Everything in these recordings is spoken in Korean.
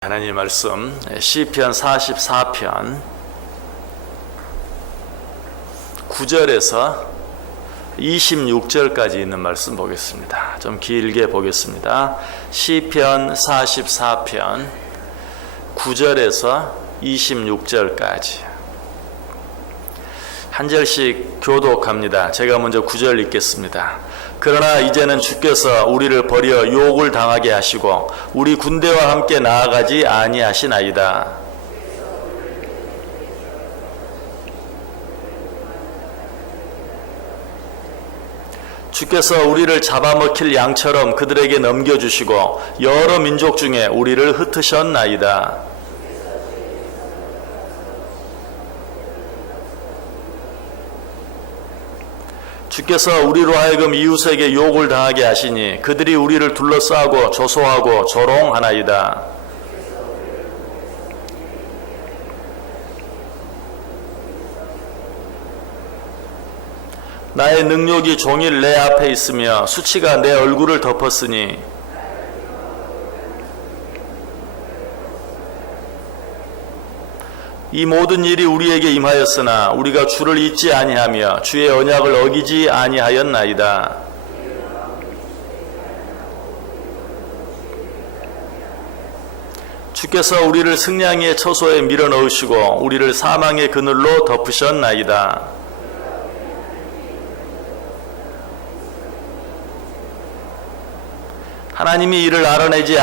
하나님 말씀 시편 44편 9절에서 26절까지 있는 말씀 보겠습니다. 좀 길게 보겠습니다. 시편 44편 9절에서 26절까지 한 절씩 교독합니다. 제가 먼저 9절 읽겠습니다. 그러나 이제는 주께서 우리를 버려 욕을 당하게 하시고 우리 군대와 함께 나아가지 아니하시나이다. 주께서 우리를 잡아먹힐 양처럼 그들에게 넘겨주시고 여러 민족 중에 우리를 흩으셨나이다. 주께서 우리로 하여금 이웃에게 욕을 당하게 하시니 그들이 우리를 둘러싸고 조소하고 조롱하나이다. 나의 능욕이 종일 내 앞에 있으며 수치가 내 얼굴을 덮었으니 이 모든 일이 우리에게 임하였으나 우리가 주를 잊지 아니하며 주의 언약을 어기지 아니하였나이다. 주께서 우리를 승냥이의 처소에 밀어넣으시고 우리를 사망의 그늘로 덮으셨나이다. 하나님이 이를 알아내지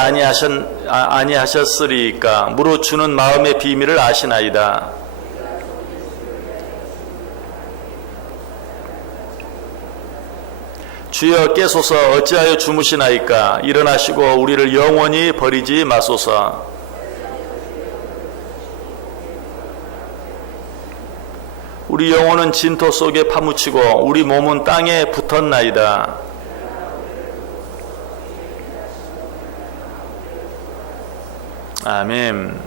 아니하셨으리까 무릇 주는 마음의 비밀을 아시나이다. 주여 깨소서 어찌하여 주무시나이까 일어나시고 우리를 영원히 버리지 마소서. 우리 영혼은 진토 속에 파묻히고 우리 몸은 땅에 붙었나이다. 아멘.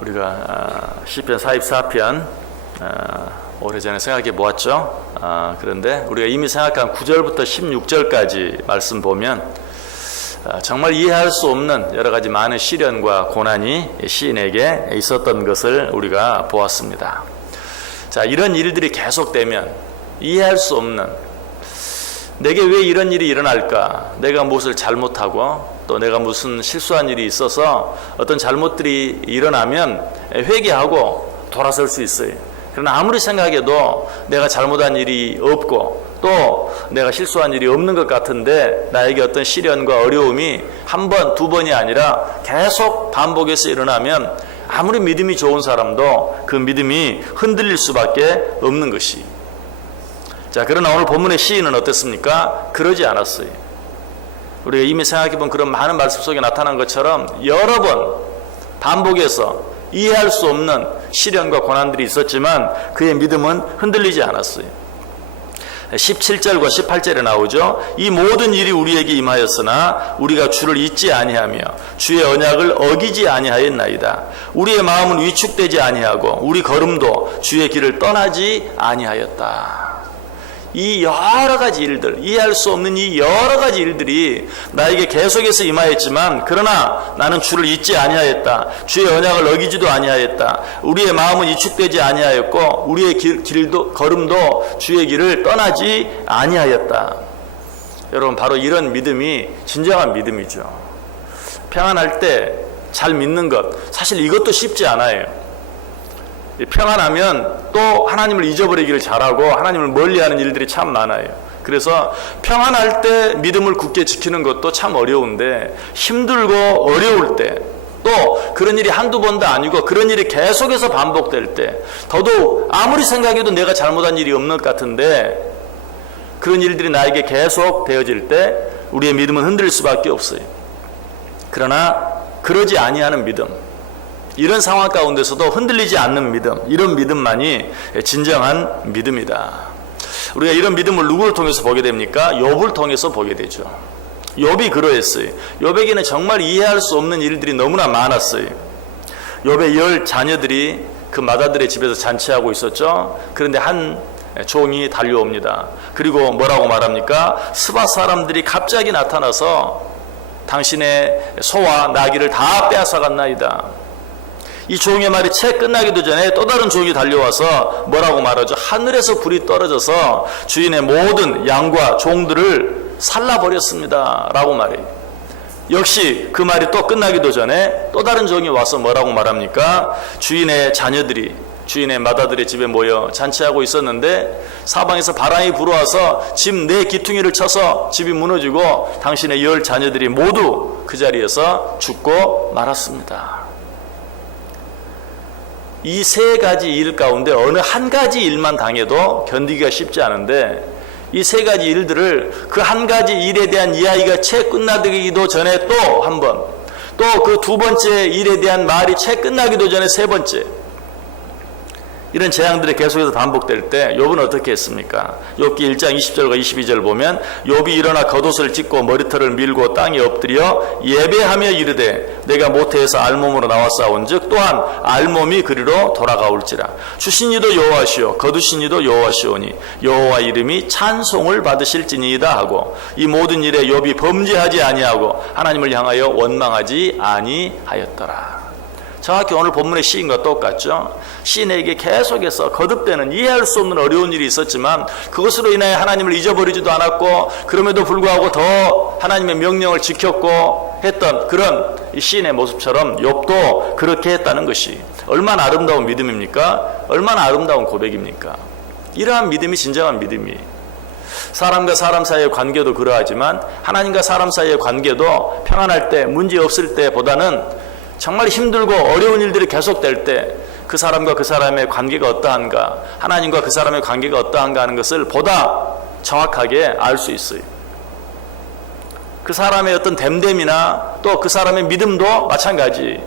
우리가 시편 44편 오래전에 생각해 보았죠. 그런데 우리가 이미 생각한 9절부터 16절까지 말씀 보면 정말 이해할 수 없는 여러 가지 많은 시련과 고난이 시인에게 있었던 것을 우리가 보았습니다. 자, 이런 일들이 계속되면 이해할 수 없는, 내게 왜 이런 일이 일어날까? 내가 무엇을 잘못하고 또 내가 무슨 실수한 일이 있어서 어떤 잘못들이 일어나면 회개하고 돌아설 수 있어요. 그러나 아무리 생각해도 내가 잘못한 일이 없고 또 내가 실수한 일이 없는 것 같은데 나에게 어떤 시련과 어려움이 한 번, 두 번이 아니라 계속 반복해서 일어나면 아무리 믿음이 좋은 사람도 그 믿음이 흔들릴 수밖에 없는 것이. 자, 그러나 오늘 본문의 시인은 어땠습니까? 그러지 않았어요. 우리가 이미 생각해본 그런 많은 말씀 속에 나타난 것처럼 여러 번 반복해서 이해할 수 없는 시련과 고난들이 있었지만 그의 믿음은 흔들리지 않았어요. 17절과 18절에 나오죠. 이 모든 일이 우리에게 임하였으나 우리가 주를 잊지 아니하며 주의 언약을 어기지 아니하였나이다. 우리의 마음은 위축되지 아니하고 우리 걸음도 주의 길을 떠나지 아니하였다. 이 여러 가지 일들, 이해할 수 없는 이 여러 가지 일들이 나에게 계속해서 임하였지만 그러나 나는 주를 잊지 아니하였다. 주의 언약을 어기지도 아니하였다. 우리의 마음은 위축되지 아니하였고 우리의 길도 걸음도 주의 길을 떠나지 아니하였다. 여러분, 바로 이런 믿음이 진정한 믿음이죠. 평안할 때 잘 믿는 것, 사실 이것도 쉽지 않아요. 평안하면 또 하나님을 잊어버리기를 잘하고 하나님을 멀리하는 일들이 참 많아요. 그래서 평안할 때 믿음을 굳게 지키는 것도 참 어려운데 힘들고 어려울 때 또 그런 일이 한두 번도 아니고 그런 일이 계속해서 반복될 때 더더욱 아무리 생각해도 내가 잘못한 일이 없는 것 같은데 그런 일들이 나에게 계속 되어질 때 우리의 믿음은 흔들릴 수밖에 없어요. 그러나 그러지 아니하는 믿음, 이런 상황 가운데서도 흔들리지 않는 믿음, 이런 믿음만이 진정한 믿음이다. 우리가 이런 믿음을 누구를 통해서 보게 됩니까? 욥을 통해서 보게 되죠. 욥이 그러했어요. 욥에게는 정말 이해할 수 없는 일들이 너무나 많았어요. 욥의 10 자녀들이 그 맏아들의 집에서 잔치하고 있었죠. 그런데 한 종이 달려옵니다. 그리고 뭐라고 말합니까? 스바 사람들이 갑자기 나타나서 당신의 소와 나귀를 다 빼앗아갔나이다. 이 종의 말이 채 끝나기도 전에 또 다른 종이 달려와서 뭐라고 말하죠? 하늘에서 불이 떨어져서 주인의 모든 양과 종들을 살라버렸습니다 라고 말해요. 역시 그 말이 또 끝나기도 전에 또 다른 종이 와서 뭐라고 말합니까? 주인의 자녀들이, 주인의 맏아들의 집에 모여 잔치하고 있었는데 사방에서 바람이 불어와서 집 내 기퉁이를 쳐서 집이 무너지고 당신의 10 자녀들이 모두 그 자리에서 죽고 말았습니다. 이 세 가지 일 가운데 어느 한 가지 일만 당해도 견디기가 쉽지 않은데 이 세 가지 일들을 그 한 가지 일에 대한 이야기가 채 끝나기도 전에 또 한 번, 또 그 두 번째 일에 대한 말이 채 끝나기도 전에 세 번째, 이런 재앙들이 계속해서 반복될 때 욥은 어떻게 했습니까? 욥기 1장 20절과 22절 보면 욥이 일어나 겉옷을 찢고 머리털을 밀고 땅에 엎드려 예배하며 이르되 내가 모태에서 알몸으로 나왔사온즉 또한 알몸이 그리로 돌아가올지라. 주신 이도 여호와시오 거두신 이도 여호와시오니 여호와 이름이 찬송을 받으실지니이다 하고 이 모든 일에 욥이 범죄하지 아니하고 하나님을 향하여 원망하지 아니하였더라. 정확히 오늘 본문의 시인과 똑같죠. 시인에게 계속해서 거듭되는 이해할 수 없는 어려운 일이 있었지만 그것으로 인하여 하나님을 잊어버리지도 않았고 그럼에도 불구하고 더 하나님의 명령을 지켰고 했던 그런 이 시인의 모습처럼 욥도 그렇게 했다는 것이 얼마나 아름다운 믿음입니까? 얼마나 아름다운 고백입니까? 이러한 믿음이 진정한 믿음이에요. 사람과 사람 사이의 관계도 그러하지만 하나님과 사람 사이의 관계도 평안할 때, 문제 없을 때보다는 정말 힘들고 어려운 일들이 계속될 때 그 사람과 그 사람의 관계가 어떠한가, 하나님과 그 사람의 관계가 어떠한가 하는 것을 보다 정확하게 알 수 있어요. 그 사람의 어떤 됨됨이나 또 그 사람의 믿음도 마찬가지.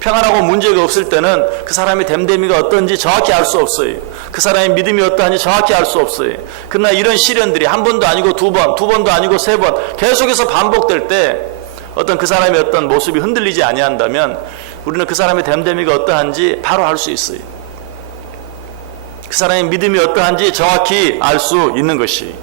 평안하고 문제가 없을 때는 그 사람의 됨됨이가 어떤지 정확히 알 수 없어요. 그 사람의 믿음이 어떠한지 정확히 알 수 없어요. 그러나 이런 시련들이 한 번도 아니고 두 번, 두 번도 아니고 세 번 계속해서 반복될 때 어떤 그 사람의 어떤 모습이 흔들리지 아니한다면 우리는 그 사람의 됨됨이가 어떠한지 바로 알 수 있어요. 그 사람의 믿음이 어떠한지 정확히 알 수 있는 것이.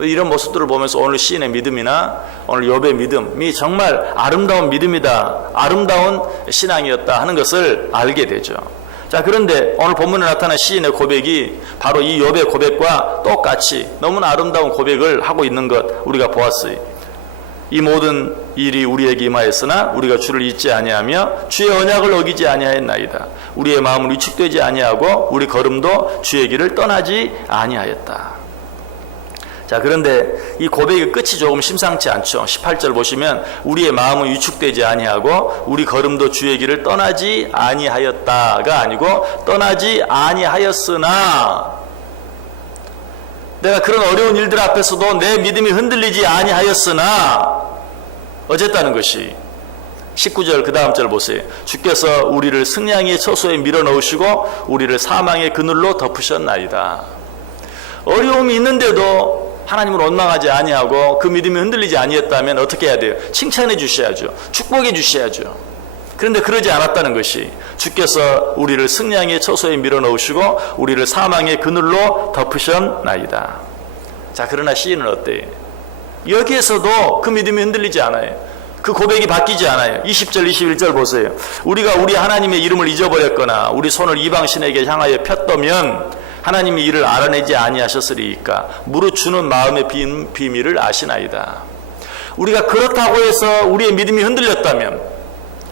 이런 모습들을 보면서 오늘 시인의 믿음이나 오늘 욥의 믿음이 정말 아름다운 믿음이다, 아름다운 신앙이었다 하는 것을 알게 되죠. 자, 그런데 오늘 본문에 나타난 시인의 고백이 바로 이 욥의 고백과 똑같이 너무나 아름다운 고백을 하고 있는 것 우리가 보았어요. 이 모든 일이 우리에게 임하였으나 우리가 주를 잊지 아니하며 주의 언약을 어기지 아니하였나이다. 우리의 마음은 위축되지 아니하고 우리 걸음도 주의 길을 떠나지 아니하였다. 자, 그런데 이 고백의 끝이 조금 심상치 않죠. 18절 보시면 우리의 마음은 위축되지 아니하고 우리 걸음도 주의 길을 떠나지 아니하였다가 아니고 떠나지 아니하였으나, 내가 그런 어려운 일들 앞에서도 내 믿음이 흔들리지 아니하였으나 어쨌다는 것이 19절 그 다음 절 보세요. 주께서 우리를 승냥이의 처소에 밀어넣으시고 우리를 사망의 그늘로 덮으셨나이다. 어려움이 있는데도 하나님을 원망하지 아니하고 그 믿음이 흔들리지 아니했다면 어떻게 해야 돼요? 칭찬해 주셔야죠. 축복해 주셔야죠. 그런데 그러지 않았다는 것이 주께서 우리를 승냥이의 처소에 밀어넣으시고 우리를 사망의 그늘로 덮으셨나이다. 자, 그러나 시인은 어때요? 여기에서도 그 믿음이 흔들리지 않아요. 그 고백이 바뀌지 않아요. 20절 21절 보세요. 우리가 우리 하나님의 이름을 잊어버렸거나 우리 손을 이방신에게 향하여 폈다면 하나님이 이를 알아내지 아니하셨으리이까 무릇 주는 마음의 비밀을 아시나이다. 우리가 그렇다고 해서 우리의 믿음이 흔들렸다면,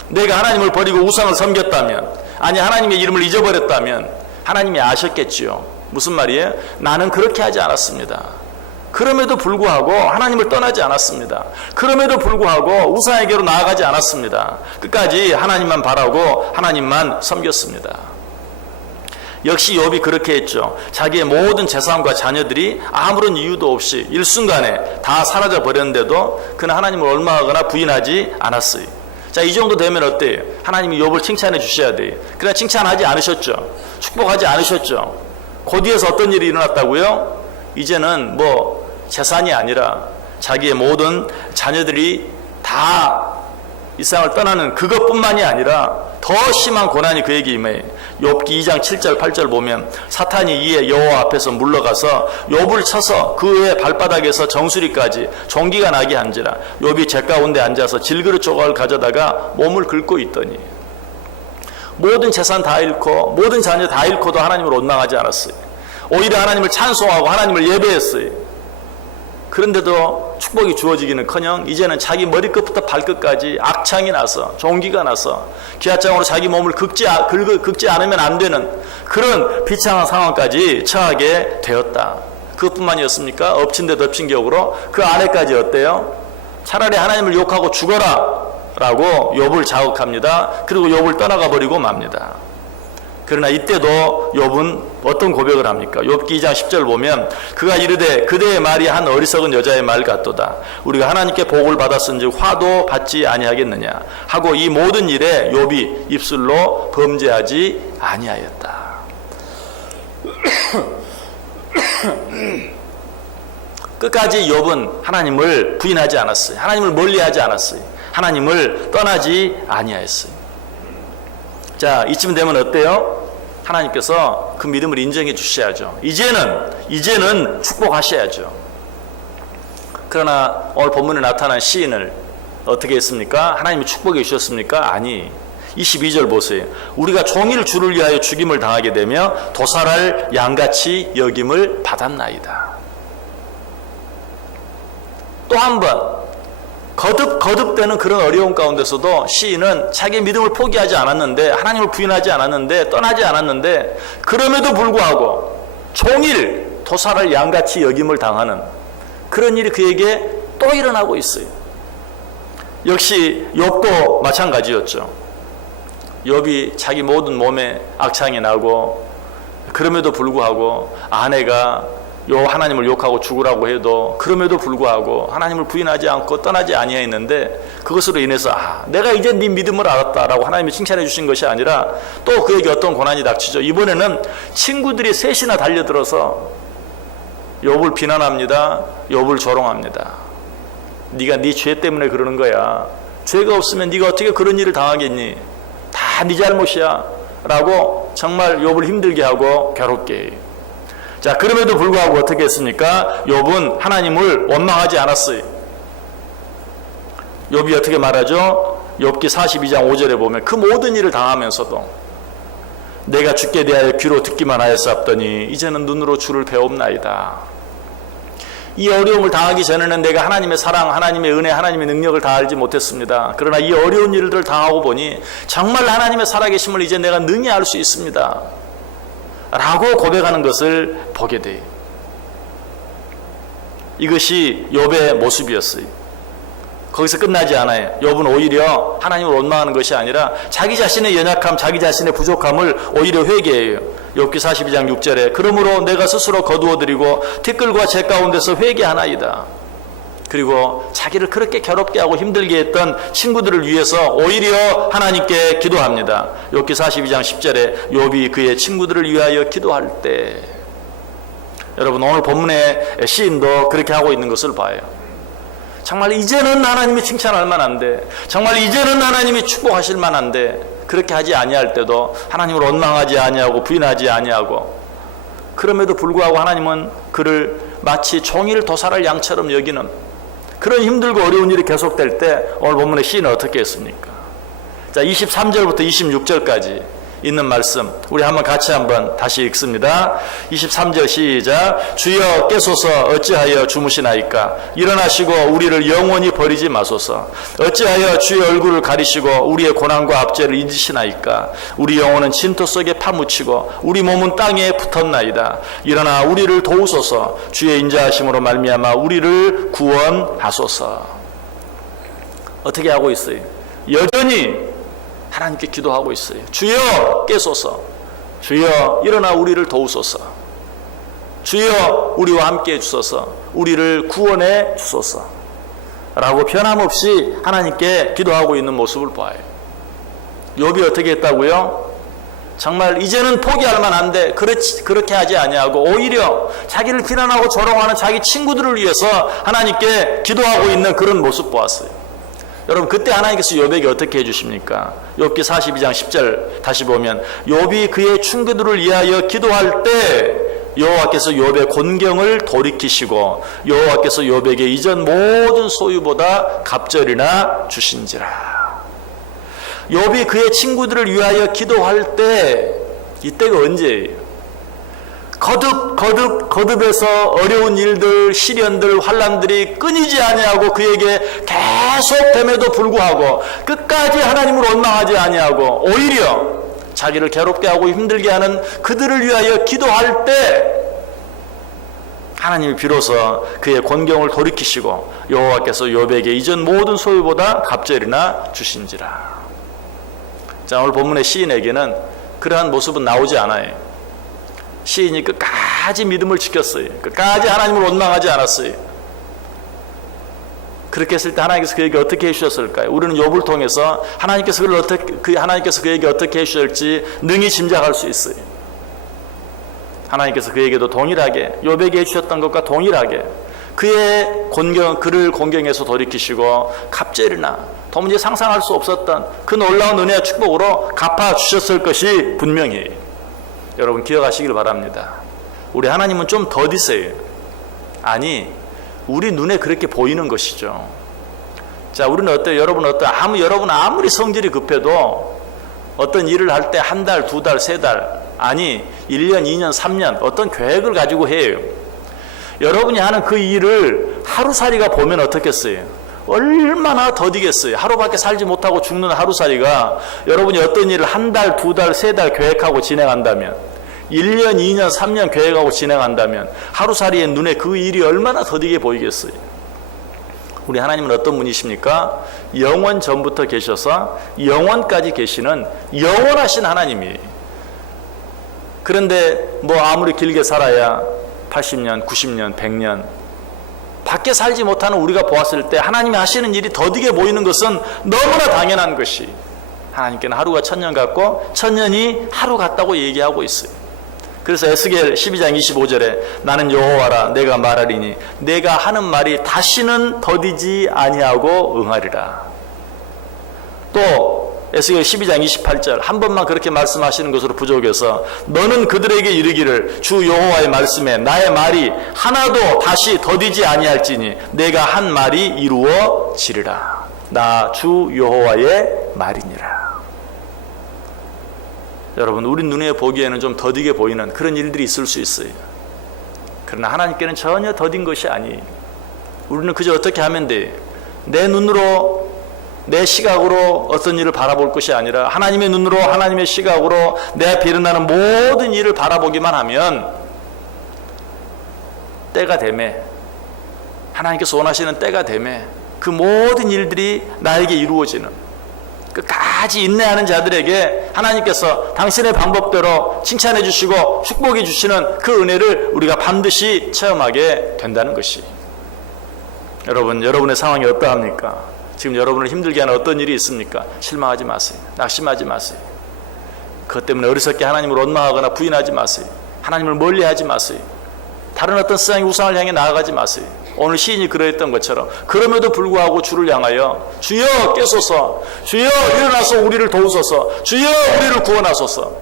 내가 하나님을 버리고 우상을 섬겼다면, 아니 하나님의 이름을 잊어버렸다면 하나님이 아셨겠지요. 무슨 말이에요? 나는 그렇게 하지 않았습니다. 그럼에도 불구하고 하나님을 떠나지 않았습니다. 그럼에도 불구하고 우상에게로 나아가지 않았습니다. 끝까지 하나님만 바라고 하나님만 섬겼습니다. 역시 욥이 그렇게 했죠. 자기의 모든 재산과 자녀들이 아무런 이유도 없이 일순간에 다 사라져 버렸는데도 그는 하나님을 원망하거나 부인하지 않았어요. 자, 이 정도 되면 어때요? 하나님이 욥을 칭찬해 주셔야 돼요. 그러나 칭찬하지 않으셨죠. 축복하지 않으셨죠. 그 뒤에서 어떤 일이 일어났다고요? 이제는 뭐 재산이 아니라 자기의 모든 자녀들이 다 이 세상을 떠나는 그것뿐만이 아니라 더 심한 고난이 그에게 임해. 욥기 2장 7절 8절 보면 사탄이 이에 여호와 앞에서 물러가서 욥을 쳐서 그의 발바닥에서 정수리까지 종기가 나게 한지라. 욥이 재 가운데 앉아서 질그릇 조각을 가져다가 몸을 긁고 있더니 모든 재산 다 잃고 모든 자녀 다 잃고도 하나님을 원망하지 않았어요. 오히려 하나님을 찬송하고 하나님을 예배했어요. 그런데도 축복이 주어지기는커녕 이제는 자기 머리끝부터 발끝까지 악창이 나서 종기가 나서 기아장으로 자기 몸을 긁지 않으면 안 되는 그런 비참한 상황까지 처하게 되었다. 그것뿐만이었습니까? 엎친 데 덮친 격으로 그 아내까지 어때요? 차라리 하나님을 욕하고 죽어라 라고 욥을 자극합니다. 그리고 욥을 떠나가 버리고 맙니다. 그러나 이때도 욥은 어떤 고백을 합니까? 욥기 2장 10절 보면 그가 이르되 그대의 말이 한 어리석은 여자의 말 같도다. 우리가 하나님께 복을 받았은즉 화도 받지 아니하겠느냐 하고 이 모든 일에 욥이 입술로 범죄하지 아니하였다. 끝까지 욥은 하나님을 부인하지 않았어요. 하나님을 멀리하지 않았어요. 하나님을 떠나지 아니하였어요. 자, 이쯤 되면 어때요? 하나님께서 그 믿음을 인정해 주셔야죠. 이제는 축복하셔야죠. 그러나 오늘 본문에 나타난 시인을 어떻게 했습니까? 하나님이 축복해 주셨습니까? 아니. 22절 보세요. 우리가 종일 주를 위하여 죽임을 당하게 되며 도살할 양같이 여김을 받았나이다. 또 한 번 거듭되는 그런 어려운 가운데서도 시인은 자기의 믿음을 포기하지 않았는데, 하나님을 부인하지 않았는데, 떠나지 않았는데, 그럼에도 불구하고 종일 도살할 양같이 여김을 당하는 그런 일이 그에게 또 일어나고 있어요. 역시 욥도 마찬가지였죠. 욥이 자기 모든 몸에 악창이 나고, 그럼에도 불구하고 아내가 하나님을 욕하고 죽으라고 해도 그럼에도 불구하고 하나님을 부인하지 않고 떠나지 아니하였는데, 그것으로 인해서 내가 이제 네 믿음을 알았다라고 하나님이 칭찬해 주신 것이 아니라 또 그에게 어떤 고난이 닥치죠. 이번에는 친구들이 셋이나 달려들어서 욥을 비난합니다. 욥을 조롱합니다. 네가 네 죄 때문에 그러는 거야. 죄가 없으면 네가 어떻게 그런 일을 당하겠니? 다 네 잘못이야 라고 정말 욥을 힘들게 하고 괴롭게 해요. 자, 그럼에도 불구하고 어떻게 했습니까? 욥은 하나님을 원망하지 않았어요. 욥이 어떻게 말하죠? 욥기 42장 5절에 보면 그 모든 일을 당하면서도 내가 주께 대하여 귀로 듣기만 하였사옵더니 이제는 눈으로 주를 배옵나이다. 이 어려움을 당하기 전에는 내가 하나님의 사랑, 하나님의 은혜, 하나님의 능력을 다 알지 못했습니다. 그러나 이 어려운 일들을 당하고 보니 정말 하나님의 살아계심을 이제 내가 능히 알 수 있습니다 라고 고백하는 것을 보게 돼요. 이것이 욥의 모습이었어요. 거기서 끝나지 않아요. 욥은 오히려 하나님을 원망하는 것이 아니라 자기 자신의 연약함, 자기 자신의 부족함을 오히려 회개해요. 욥기 42장 6절에 그러므로 내가 스스로 거두어드리고 티끌과 재 가운데서 회개하나이다. 그리고 자기를 그렇게 괴롭게 하고 힘들게 했던 친구들을 위해서 오히려 하나님께 기도합니다. 욥기 42장 10절에 욥이 그의 친구들을 위하여 기도할 때, 여러분 오늘 본문의 시인도 그렇게 하고 있는 것을 봐요. 정말 이제는 하나님이 칭찬할 만한데, 정말 이제는 하나님이 축복하실 만한데 그렇게 하지 아니할 때도 하나님을 원망하지 아니하고 부인하지 아니하고, 그럼에도 불구하고 하나님은 그를 마치 종일 도살할 양처럼 여기는 그런 힘들고 어려운 일이 계속될 때 오늘 본문의 시인은 어떻게 했습니까? 자, 23절부터 26절까지 있는 말씀 우리 같이 한번 다시 읽습니다. 23절 시작. 주여 깨소서 어찌하여 주무시나이까? 일어나시고 우리를 영원히 버리지 마소서. 어찌하여 주의 얼굴을 가리시고 우리의 고난과 압제를 잊으시나이까? 우리 영혼은 진토 속에 파묻히고 우리 몸은 땅에 붙었나이다. 일어나 우리를 도우소서. 주의 인자하심으로 말미암아 우리를 구원하소서. 어떻게 하고 있어요? 여전히 하나님께 기도하고 있어요. 주여 깨소서. 주여 일어나 우리를 도우소서. 주여 우리와 함께 해주소서. 우리를 구원해 주소서 라고 변함없이 하나님께 기도하고 있는 모습을 봐요. 욥이 어떻게 했다고요? 정말 이제는 포기할 만한데 그렇게 하지 아니하고 오히려 자기를 비난하고 조롱하는 자기 친구들을 위해서 하나님께 기도하고 있는 그런 모습 보았어요. 여러분 그때 하나님께서 욥에게 어떻게 해주십니까? 욥기 42장 10절 다시 보면 욥이 그의 충고들을 위하여 기도할 때 여호와께서 욥의 곤경을 돌이키시고 여호와께서 욥에게 이전 모든 소유보다 갑절이나 주신지라. 욥이 그의 친구들을 위하여 기도할 때, 이때가 언제예요? 거듭해서 어려운 일들, 시련들, 환난들이 끊이지 아니하고 그에게 계속됨에도 불구하고 끝까지 하나님을 원망하지 아니하고 오히려 자기를 괴롭게 하고 힘들게 하는 그들을 위하여 기도할 때 하나님이 비로소 그의 곤경을 돌이키시고 여호와께서 욥에게 이전 모든 소유보다 갑절이나 주신지라. 자, 오늘 본문의 시인에게는 그러한 모습은 나오지 않아요. 시인이 끝까지 믿음을 지켰어요. 끝까지 하나님을 원망하지 않았어요. 그렇게 했을 때 하나님께서 그에게 어떻게 해주셨을까요? 우리는 욥을 통해서 하나님께서 그에게 어떻게 해주실지 능히 짐작할 수 있어요. 하나님께서 그에게도 동일하게 욥에게 해주셨던 것과 동일하게 그를 곤경에서 돌이키시고 갑절이나 도무지 상상할 수 없었던 그 놀라운 은혜와 축복으로 갚아주셨을 것이 분명해요. 여러분 기억하시길 바랍니다. 우리 하나님은 좀 더디세요. 아니, 우리 눈에 그렇게 보이는 것이죠. 자, 우리는 어때요? 여러분 어때요? 여러분 아무리 성질이 급해도 어떤 일을 할 때 한 달, 두 달, 세 달, 아니 1년, 2년, 3년 어떤 계획을 가지고 해요. 여러분이 하는 그 일을 하루살이가 보면 어떻겠어요? 얼마나 더디겠어요. 하루밖에 살지 못하고 죽는 하루살이가 여러분이 어떤 일을 한 달, 두 달, 세 달 계획하고 진행한다면 1년, 2년, 3년 계획하고 진행한다면 하루살이의 눈에 그 일이 얼마나 더디게 보이겠어요. 우리 하나님은 어떤 분이십니까? 영원 전부터 계셔서 영원까지 계시는 영원하신 하나님이에요. 그런데 뭐 아무리 길게 살아야 80년, 90년, 100년 밖에 살지 못하는 우리가 보았을 때 하나님이 하시는 일이 더디게 보이는 것은 너무나 당연한 것이, 하나님께는 하루가 1000년 같고 1000년이 하루 같다고 얘기하고 있어요. 그래서 에스겔 12장 25절에 나는 여호와라 내가 말하리니 내가 하는 말이 다시는 더디지 아니하고 응하리라. 또 에스겔 12장 28절 한 번만 그렇게 말씀하시는 것으로 부족해서 너는 그들에게 이르기를 주 여호와의 말씀에 나의 말이 하나도 다시 더디지 아니할지니 내가 한 말이 이루어지리라. 나 주 여호와의 말이니라. 여러분 우리 눈에 보기에는 좀 더디게 보이는 그런 일들이 있을 수 있어요. 그러나 하나님께는 전혀 더딘 것이 아니에요. 우리는 그저 어떻게 하면 돼? 내 눈으로 내 시각으로 어떤 일을 바라볼 것이 아니라 하나님의 눈으로 하나님의 시각으로 내 앞에 일어나는 모든 일을 바라보기만 하면 때가 되매 하나님께서 원하시는 때가 되매 그 모든 일들이 나에게 이루어지는, 끝까지 인내하는 자들에게 하나님께서 당신의 방법대로 칭찬해 주시고 축복해 주시는 그 은혜를 우리가 반드시 체험하게 된다는 것이. 여러분, 여러분의 상황이 어떠합니까? 지금 여러분을 힘들게 하는 어떤 일이 있습니까? 실망하지 마세요. 낙심하지 마세요. 그것 때문에 어리석게 하나님을 원망하거나 부인하지 마세요. 하나님을 멀리하지 마세요. 다른 어떤 세상의 우상을 향해 나아가지 마세요. 오늘 시인이 그러했던 것처럼 그럼에도 불구하고 주를 향하여 주여 깨소서, 주여 일어나서 우리를 도우소서, 주여 우리를 구원하소서,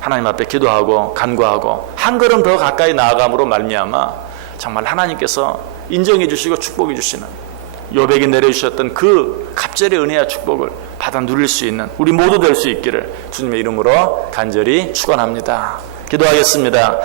하나님 앞에 기도하고 간구하고 한 걸음 더 가까이 나아감으로 말미암아 정말 하나님께서 인정해 주시고 축복해 주시는 욥에게 내려주셨던 그 갑절의 은혜와 축복을 받아 누릴 수 있는 우리 모두 될 수 있기를 주님의 이름으로 간절히 축원합니다. 기도하겠습니다.